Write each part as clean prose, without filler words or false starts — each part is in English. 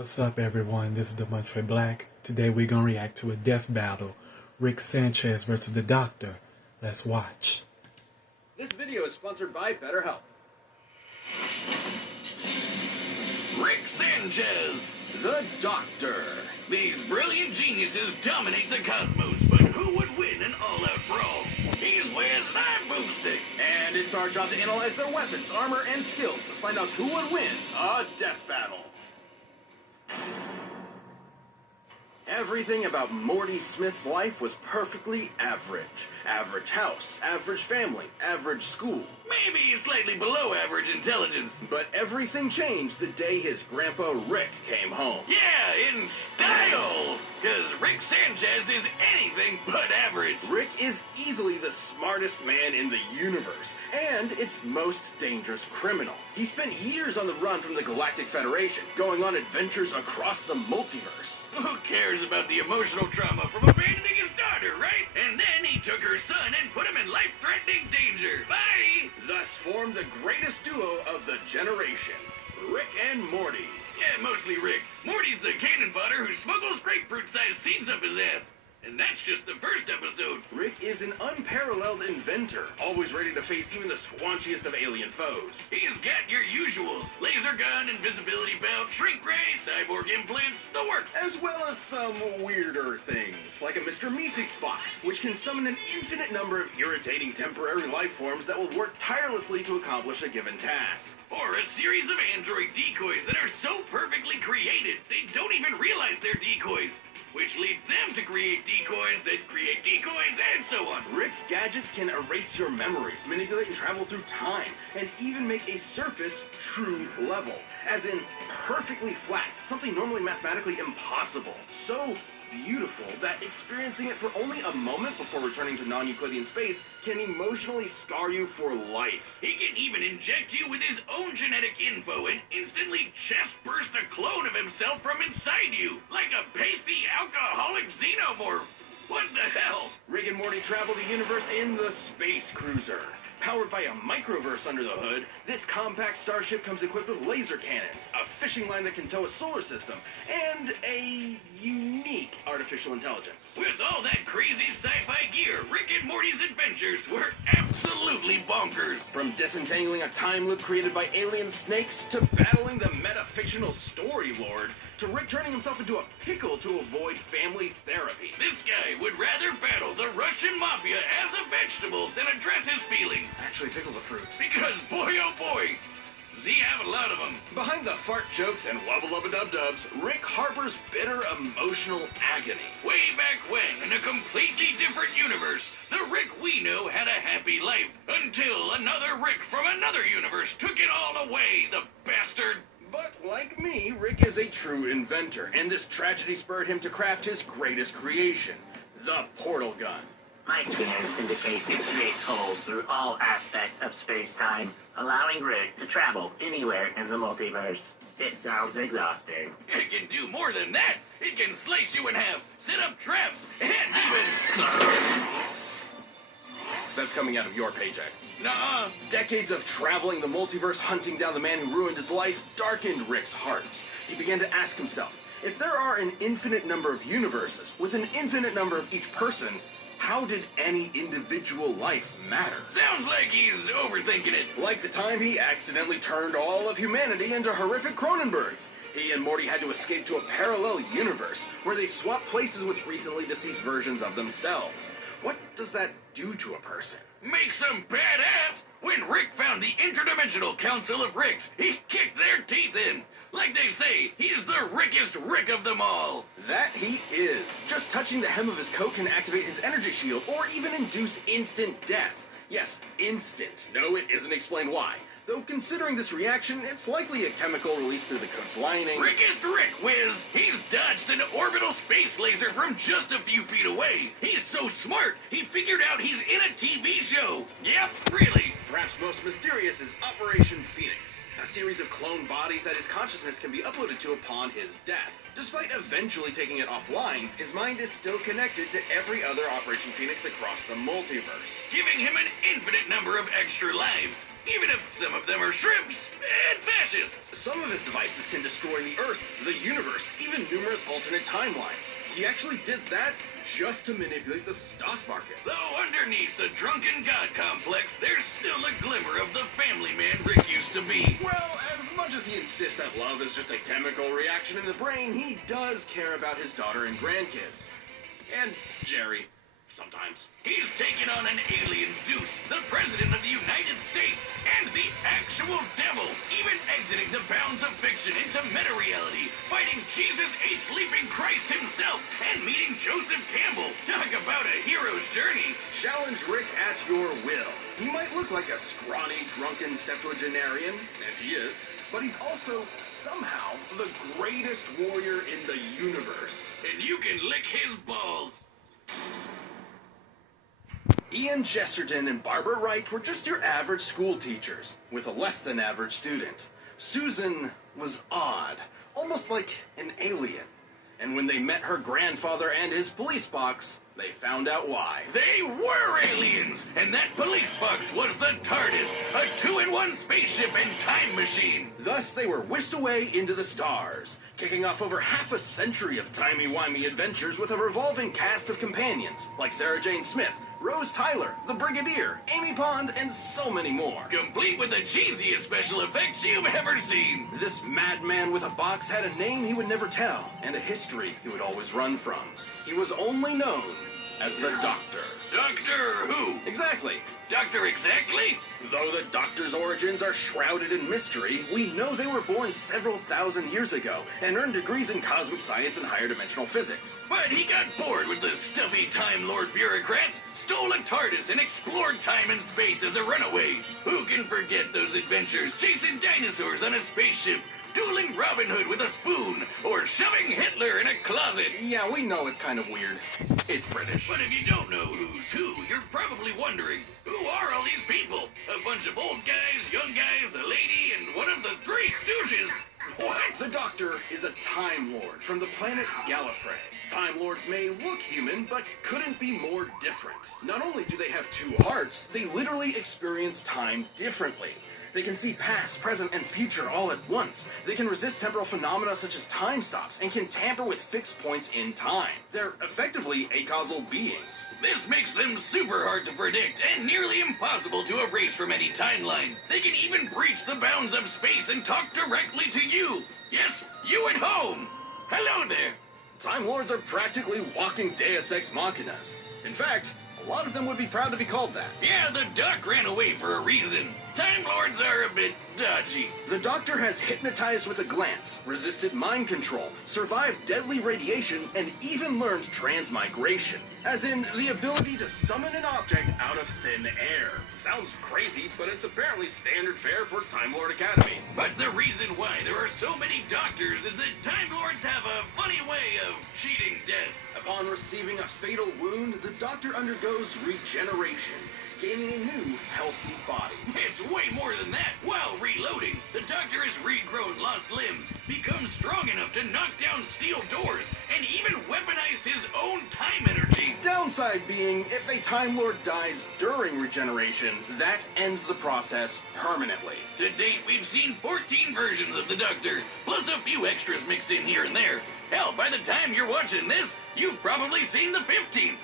What's up, everyone? This is Demontre Black. Today we're gonna react to a death battle. Rick Sanchez versus the Doctor. Let's watch. This video is sponsored by BetterHelp. Rick Sanchez, the Doctor. These brilliant geniuses dominate the cosmos, but who would win an all-out brawl? He's Wiz and I'm Boomstick. And it's our job to analyze their weapons, armor, and skills to find out who would win a death battle. Everything about Morty Smith's life was perfectly average. Average house, average family, average school. Maybe slightly below average intelligence. But everything changed the day his grandpa Rick came home. Yeah, in style! Because Rick Sanchez is anything but average. Rick is easily the smartest man in the universe, and its most dangerous criminal. He spent years on the run from the Galactic Federation, going on adventures across the multiverse. Who cares about the emotional trauma from abandoning his daughter, right? And then he took her son and put him in life-threatening danger. Bye! Thus formed the greatest duo of the generation, Rick and Morty. Yeah, mostly Rick. Morty's the cannon fodder who smuggles grapefruit-sized seeds up his ass. And that's just the first episode. Rick is an unparalleled inventor, always ready to face even the squanchiest of alien foes. He's got your usuals. Laser gun, invisibility belt, shrink ray, cyborg implants, the works. As well as some weirder things, like a Mr. Meeseeks box, which can summon an infinite number of irritating temporary life forms that will work tirelessly to accomplish a given task. Or a series of android decoys that are so perfectly created, they don't even realize they're decoys. Which leads them to create decoys that create decoys, and so on. Rick's gadgets can erase your memories, manipulate and travel through time, and even make a surface true level. As in, perfectly flat, something normally mathematically impossible. So beautiful that experiencing it for only a moment before returning to non-Euclidean space can emotionally scar you for life. He can even inject you with his own genetic info and instantly chest burst a clone of himself from inside you, like a pasty alcoholic xenomorph. What the hell? Rick and Morty travel the universe in the Space Cruiser. Powered by a microverse under the hood, this compact starship comes equipped with laser cannons, a fishing line that can tow a solar system, and a unique artificial intelligence. With all that crazy sci-fi gear, Rick and Morty's adventures were absolutely bonkers. From disentangling a time loop created by alien snakes, to battling the metafictional story lord, to Rick turning himself into a pickle to avoid family therapy. This guy would rather battle the Russian mafia as a vegetable than address his feelings. Actually, pickle's a fruit. Because boy oh boy, does he have a lot of them. Behind the fart jokes and wubba-lubba-dub-dubs, Rick harbors bitter emotional agony. Way back when, in a completely different universe, the Rick we know had a happy life. Until another Rick from another universe took it all away, the bastard. But like me, Rick is a true inventor, and this tragedy spurred him to craft his greatest creation, the portal gun. My scans indicate it creates holes through all aspects of space-time, allowing Rick to travel anywhere in the multiverse. It sounds exhausting. It can do more than that. It can slice you in half, set up traps, and even... That's coming out of your paycheck. Nuh-uh. Decades of traveling the multiverse, hunting down the man who ruined his life, darkened Rick's heart. He began to ask himself, if there are an infinite number of universes, with an infinite number of each person, how did any individual life matter? Sounds like he's overthinking it. Like the time he accidentally turned all of humanity into horrific Cronenbergs. He and Morty had to escape to a parallel universe, where they swapped places with recently deceased versions of themselves. What does that do to a person? Makes them badass. When Rick found the Interdimensional Council of Ricks, he kicked their teeth in. Like they say, he's the Rickest Rick of them all. That he is. Just touching the hem of his coat can activate his energy shield, or even induce instant death. Yes, instant. No, it isn't explained why. Though considering this reaction, it's likely a chemical released through the coat's lining. Rickest Rick, Wiz. He's dodged an orbital space laser from just a few feet away. He's so smart, he figured out he's in a TV show. Yep, really. Perhaps most mysterious is Operation Phoenix, a series of clone bodies that his consciousness can be uploaded to upon his death. Despite eventually taking it offline, his mind is still connected to every other Operation Phoenix across the multiverse. Giving him an infinite number of extra lives. even if some of them are shrimps and fascists. Some of his devices can destroy the Earth, the universe, even numerous alternate timelines. He actually did that just to manipulate the stock market. Though underneath the drunken god complex, there's still a glimmer of the family man Rick used to be. Well, as much as he insists that love is just a chemical reaction in the brain, he does care about his daughter and grandkids. And Jerry, sometimes. He's taken on an alien Zeus, the president of the United States, and the actual devil, even exiting the bounds of fiction into meta-reality, fighting Jesus H. Leaping Christ himself, and meeting Joseph Campbell. Talk about a hero's journey. Challenge Rick at your will. He might look like a scrawny, drunken septuagenarian, and he is, but he's also, somehow, the greatest warrior in the universe. And you can lick his balls. Ian Chesterton and Barbara Wright were just your average school teachers, with a less than average student. Susan was odd, almost like an alien. And when they met her grandfather and his police box, they found out why. They were aliens, and that police box was the TARDIS, a 2-in-1 spaceship and time machine. Thus, they were whisked away into the stars, kicking off over half a century of timey-wimey adventures with a revolving cast of companions, like Sarah Jane Smith, Rose Tyler, the Brigadier, Amy Pond, and so many more. Complete with the cheesiest special effects you've ever seen. This madman with a box had a name he would never tell, and a history he would always run from. He was only known as the Doctor. Doctor Who? Exactly. Doctor Exactly? Though the Doctor's origins are shrouded in mystery, we know they were born several thousand years ago and earned degrees in cosmic science and higher dimensional physics. But he got bored with the stuffy Time Lord bureaucrats, stole a TARDIS, and explored time and space as a runaway. Who can forget those adventures, chasing dinosaurs on a spaceship, dueling Robin Hood with a spoon, or shoving Hitler in a closet? Yeah, we know it's kind of weird. It's British. But if you don't know who's who, you're probably wondering, who are all these people? A bunch of old guys, young guys, a lady, and one of the Three Stooges. What? The Doctor is a Time Lord from the planet Gallifrey. Time Lords may look human, but couldn't be more different. Not only do they have two hearts, they literally experience time differently. They can see past, present, and future all at once. They can resist temporal phenomena such as time stops and can tamper with fixed points in time. They're effectively acausal beings. This makes them super hard to predict and nearly impossible to erase from any timeline. They can even breach the bounds of space and talk directly to you. Yes, you at home. Hello there. Time Lords are practically walking Deus Ex Machinas. In fact, a lot of them would be proud to be called that. Yeah, the Duck ran away for a reason. Time Lords are a bit dodgy. The Doctor has hypnotized with a glance, resisted mind control, survived deadly radiation, and even learned transmigration. As in, the ability to summon an object out of thin air. Sounds crazy, but it's apparently standard fare for Time Lord Academy. But the reason why there are so many doctors is that Time Lords have a funny way of cheating death. Upon receiving a fatal wound, the Doctor undergoes regeneration, gaining a new, healthy body. It's way more than that. While reloading, the Doctor has regrown lost limbs, become strong enough to knock down steel doors, and even weaponized his own time energy. Downside being, if a Time Lord dies during regeneration, that ends the process permanently. To date, we've seen 14 versions of the Doctor, plus a few extras mixed in here and there. Hell, by the time you're watching this, you've probably seen the 15th.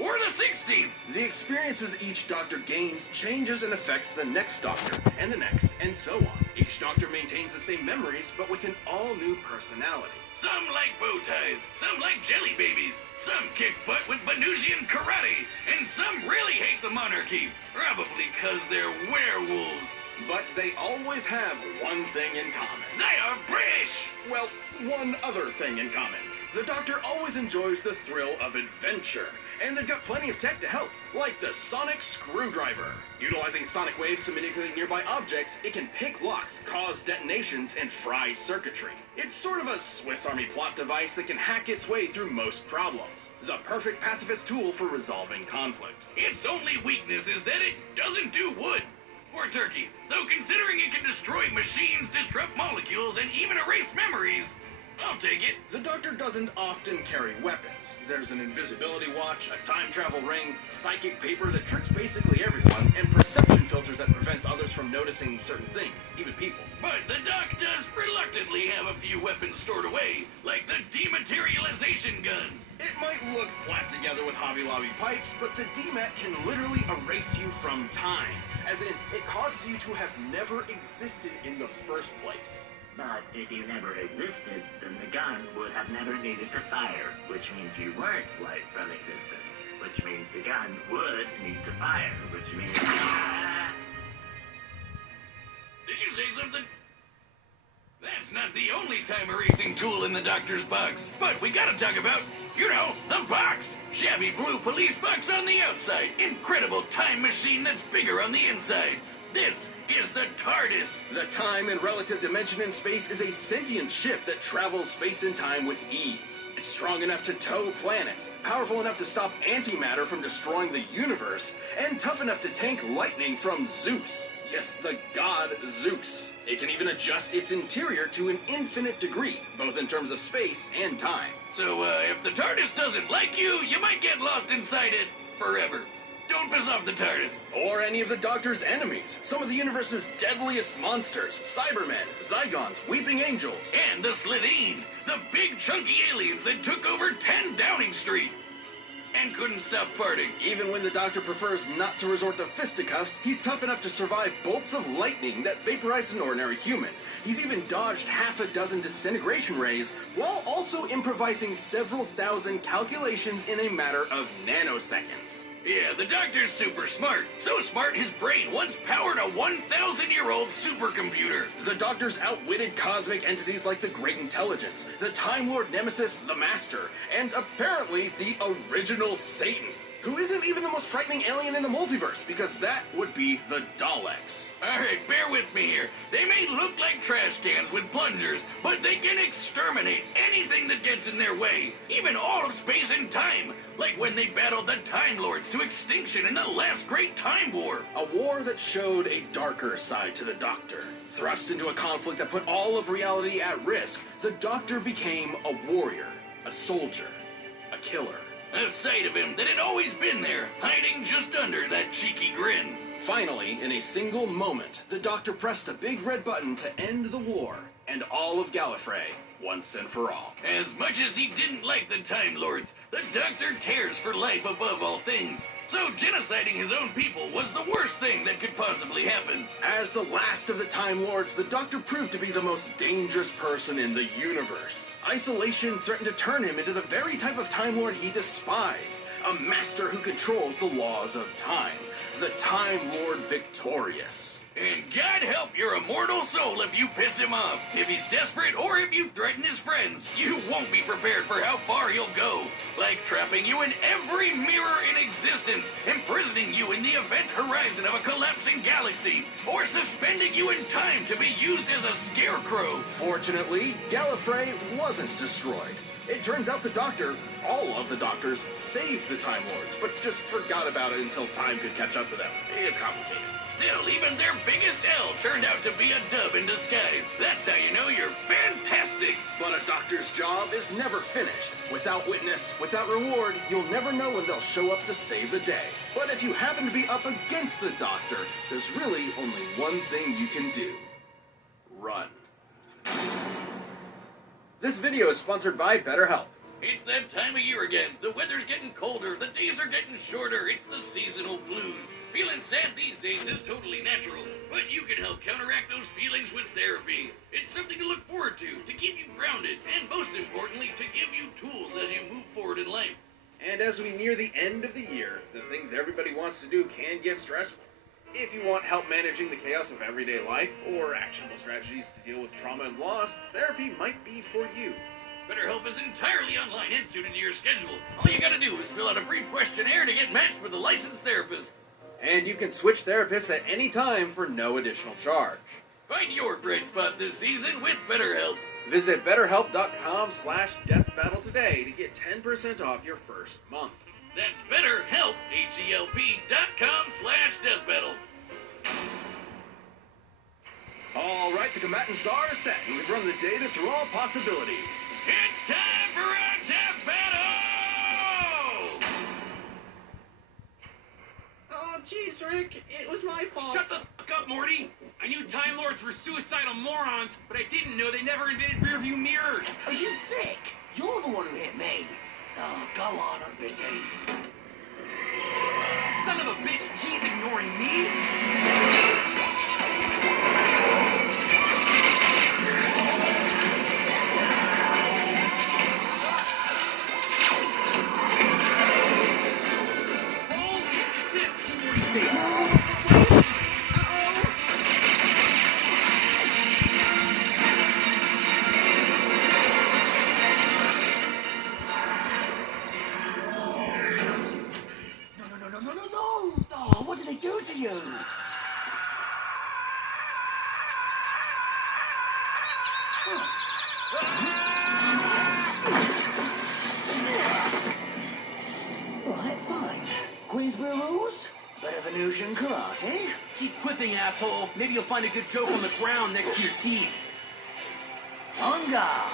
Or the 16th. The experiences each Doctor gains changes and affects the next Doctor, and the next, and so on. Each Doctor maintains the same memories, but with an all-new personality. Some like bow ties, some like jelly babies, some kick butt with Venusian karate, and some really hate the monarchy, probably because they're werewolves. But they always have one thing in common. They are British! Well, one other thing in common. The Doctor always enjoys the thrill of adventure. And they've got plenty of tech to help, like the sonic screwdriver. Utilizing sonic waves to manipulate nearby objects, it can pick locks, cause detonations, and fry circuitry. It's sort of a Swiss Army plot device that can hack its way through most problems. The perfect pacifist tool for resolving conflict. Its only weakness is that it doesn't do wood or turkey, though considering it can destroy machines, disrupt molecules, and even erase memories, I'll take it. The Doctor doesn't often carry weapons. There's an invisibility watch, a time travel ring, psychic paper that tricks basically everyone, and perception filters filters that prevents others from noticing certain things, even people. But the Doc does reluctantly have a few weapons stored away, like the dematerialization gun. It might look slapped together with Hobby Lobby pipes, but the DMAT can literally erase you from time. As in, it causes you to have never existed in the first place. But if you never existed, then the gun would have never needed to fire, which means you weren't wiped from existence, which means the gun would need to fire, which means... Did you say something? That's not the only time erasing tool in the Doctor's box. But we gotta talk about, you know, the box. Shabby blue police box on the outside. Incredible time machine that's bigger on the inside. This is the TARDIS. The time and relative dimension in space is a sentient ship that travels space and time with ease. It's strong enough to tow planets, powerful enough to stop antimatter from destroying the universe, and tough enough to tank lightning from Zeus. Yes, the god Zeus. It can even adjust its interior to an infinite degree, both in terms of space and time. So, if the TARDIS doesn't like you, you might get lost inside it forever. Don't piss off the TARDIS. Or any of the Doctor's enemies. Some of the universe's deadliest monsters. Cybermen, Zygons, Weeping Angels. And the Slitheen, the big chunky aliens that took over 10 Downing Street. And couldn't stop farting. Even when the Doctor prefers not to resort to fisticuffs, he's tough enough to survive bolts of lightning that vaporize an ordinary human. He's even dodged half a dozen disintegration rays, while also improvising several thousand calculations in a matter of nanoseconds. Yeah, the Doctor's super smart. So smart his brain once powered a 1,000-year-old supercomputer. The Doctor's outwitted cosmic entities like the Great Intelligence, the Time Lord Nemesis, the Master, and apparently the original Satan, who isn't even the most frightening alien in the multiverse, because that would be the Daleks. Alright, bear with me here. They may look like trash cans with plungers, but they can exterminate anything that gets in their way, even all of space and time, like when they battled the Time Lords to extinction in the last Great Time War. A war that showed a darker side to the Doctor. Thrust into a conflict that put all of reality at risk, the Doctor became a warrior, a soldier, a killer. A side of him that had always been there, hiding just under that cheeky grin. Finally, in a single moment, the Doctor pressed a big red button to end the war, and all of Gallifrey, once and for all. As much as he didn't like the Time Lords, the Doctor cares for life above all things. So genociding his own people was the worst thing that could possibly happen. As the last of the Time Lords, the Doctor proved to be the most dangerous person in the universe. Isolation threatened to turn him into the very type of Time Lord he despised, a master who controls the laws of time, the Time Lord Victorious. And God help your immortal soul if you piss him off. If he's desperate or if you threaten his friends, you won't be prepared for how far he'll go. Like trapping you in every mirror in existence, imprisoning you in the event horizon of a collapsing galaxy, or suspending you in time to be used as a scarecrow. Fortunately, Gallifrey wasn't destroyed. It turns out the Doctor, all of the Doctors, saved the Time Lords, but just forgot about it until time could catch up to them. It's complicated. Still, even their biggest L turned out to be a dub in disguise. That's how you know you're fantastic. But a Doctor's job is never finished. Without witness, without reward, you'll never know when they'll show up to save the day. But if you happen to be up against the Doctor, there's really only one thing you can do. Run. This video is sponsored by BetterHelp. It's that time of year again. The weather's getting colder, the days are getting shorter. It's the seasonal blues. Feeling sad these days is totally natural, but you can help counteract those feelings with therapy. It's something to look forward to keep you grounded, and most importantly, to give you tools as you move forward in life. And as we near the end of the year, the things everybody wants to do can get stressful. If you want help managing the chaos of everyday life, or actionable strategies to deal with trauma and loss, therapy might be for you. BetterHelp is entirely online and suited to your schedule. All you gotta do is fill out a brief questionnaire to get matched with a licensed therapist. And you can switch therapists at any time for no additional charge. Find your bright spot this season with BetterHelp. Visit BetterHelp.com/deathbattle today to get 10% off your first month. That's BetterHelp, HELP.com/deathbattle. All right, the combatants are set, and we've run the data through all possibilities. It's time for a death battle! Oh, jeez, Rick, it was my fault. Shut the Time Lords were suicidal morons, but I didn't know they never invented rearview mirrors. Are you sick? You're the one who hit me. Oh, go on, I'm busy. Son of a bitch, he's ignoring me. No! Oh, what did they do to you? Alright, fine. Queensborough rules? Bit of Venusian karate? Keep quipping, asshole. Maybe you'll find a good joke on the ground next to your teeth. On guard!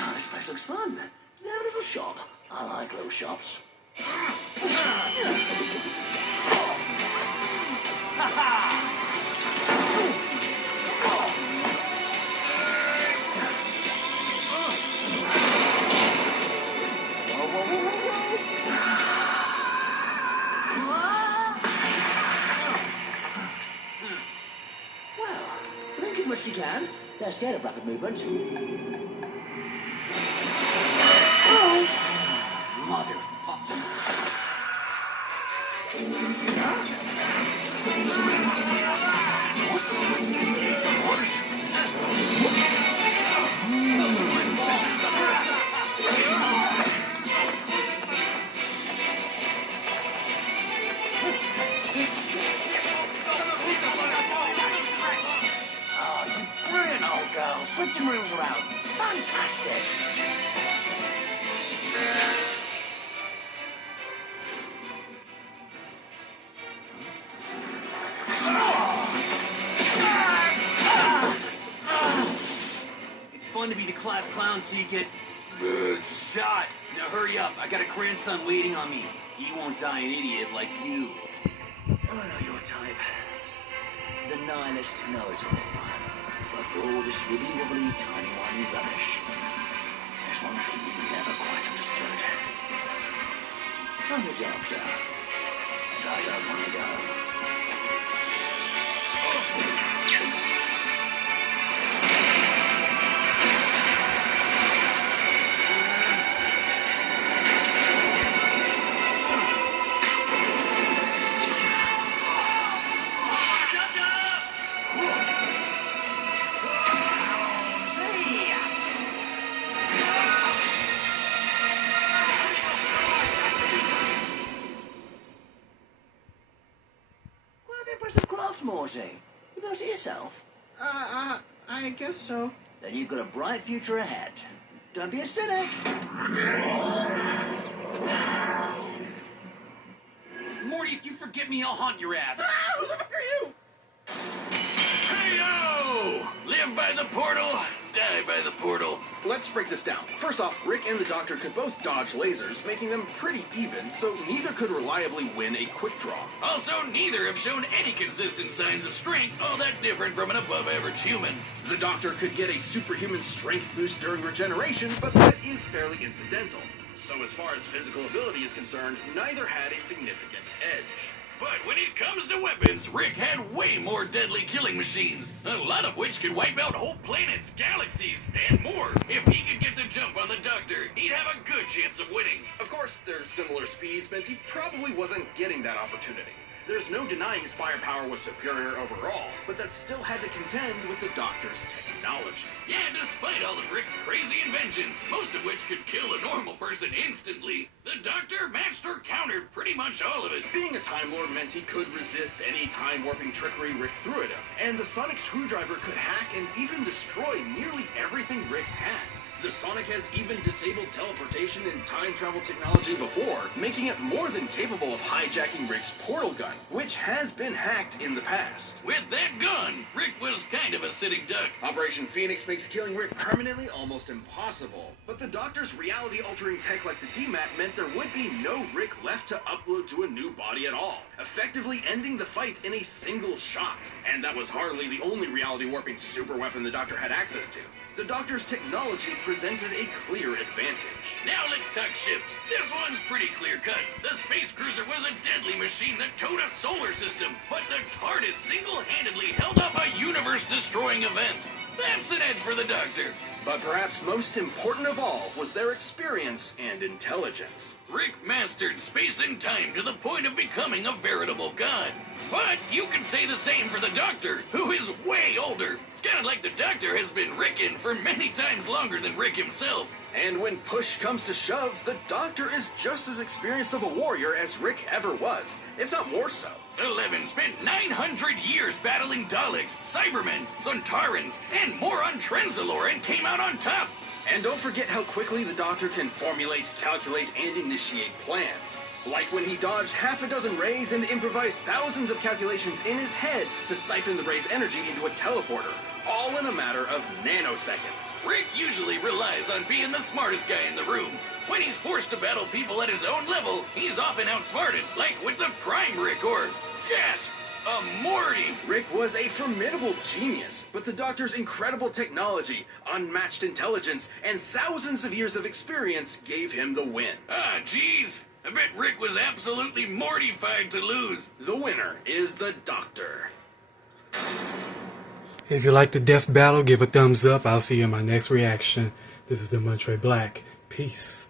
Oh, this place looks fun. Do they have a little shop? I like little shops. Well, drink as much as you can. They're scared of rapid movement. Oh! Motherfucker. Oh, you brilliant old girl. Switching rooms around. Fantastic. It's fun to be the class clown so you get shot. Now hurry up. I got a grandson waiting on me. He won't die an idiot like you. I know your type. The nihilist know-it-all. But for all this wibbly-wobbly, timey-wimey rubbish, there's one thing you never quite understood. I'm the doctor, and I don't want to go. Morsey. You built it yourself? I guess so. Then you've got a bright future ahead. Don't be a cynic. Morty, if you forget me, I'll haunt your ass. Who the fuck are you? Hey-o! Live by the portal, die by the portal. Let's break this down. First off, Rick and the Doctor could both dodge lasers, making them pretty even, so neither could reliably win a quick draw. Also, neither have shown any consistent signs of strength all that different from an above-average human. The Doctor could get a superhuman strength boost during regeneration, but that is fairly incidental. So as far as physical ability is concerned, neither had a significant edge. But when it comes to weapons, Rick had way more deadly killing machines, a lot of which could wipe out whole planets, galaxies, and more. If he could get the jump on the Doctor, he'd have a good chance of winning. Of course, their similar speeds meant he probably wasn't getting that opportunity. There's no denying his firepower was superior overall, but that still had to contend with the Doctor's technology. Yeah, despite all of Rick's crazy inventions, most of which could kill a normal person instantly, the Doctor matched or countered pretty much all of it. Being a Time Lord meant he could resist any time-warping trickery Rick threw at him, and the sonic screwdriver could hack and even destroy nearly everything Rick had. The Sonic has even disabled teleportation and time travel technology before, making it more than capable of hijacking Rick's portal gun, which has been hacked in the past. With that gun, Rick was kind of a sitting duck. Operation Phoenix makes killing Rick permanently almost impossible. But the Doctor's reality-altering tech like the DMAT meant there would be no Rick left to upload to a new body at all, effectively ending the fight in a single shot. And that was hardly the only reality-warping superweapon the Doctor had access to. The Doctor's technology presented a clear advantage. Now let's talk ships. This one's pretty clear-cut. The space cruiser was a deadly machine that towed a solar system, but the TARDIS single-handedly held off a universe-destroying event. That's an edge for the Doctor. But perhaps most important of all was their experience and intelligence. Rick mastered space and time to the point of becoming a veritable god. But you can say the same for the Doctor, who is way older. It's kind of like the Doctor has been Rickin' for many times longer than Rick himself. And when push comes to shove, the Doctor is just as experienced of a warrior as Rick ever was, if not more so. 11 spent 900 years battling Daleks, Cybermen, Sontarans, and more on Trenzalore and came out on top. And don't forget how quickly the Doctor can formulate, calculate, and initiate plans. Like when he dodged half a dozen rays and improvised thousands of calculations in his head to siphon the ray's energy into a teleporter, all in a matter of nanoseconds. Rick usually relies on being the smartest guy in the room. When he's forced to battle people at his own level, he's often outsmarted, like with the Prime Rick or, gasp, a Morty. Rick was a formidable genius, but the Doctor's incredible technology, unmatched intelligence, and thousands of years of experience gave him the win. Ah, geez. I bet Rick was absolutely mortified to lose. The winner is the Doctor. If you like the death battle, give a thumbs up. I'll see you in my next reaction. This is the Montre Black. Peace.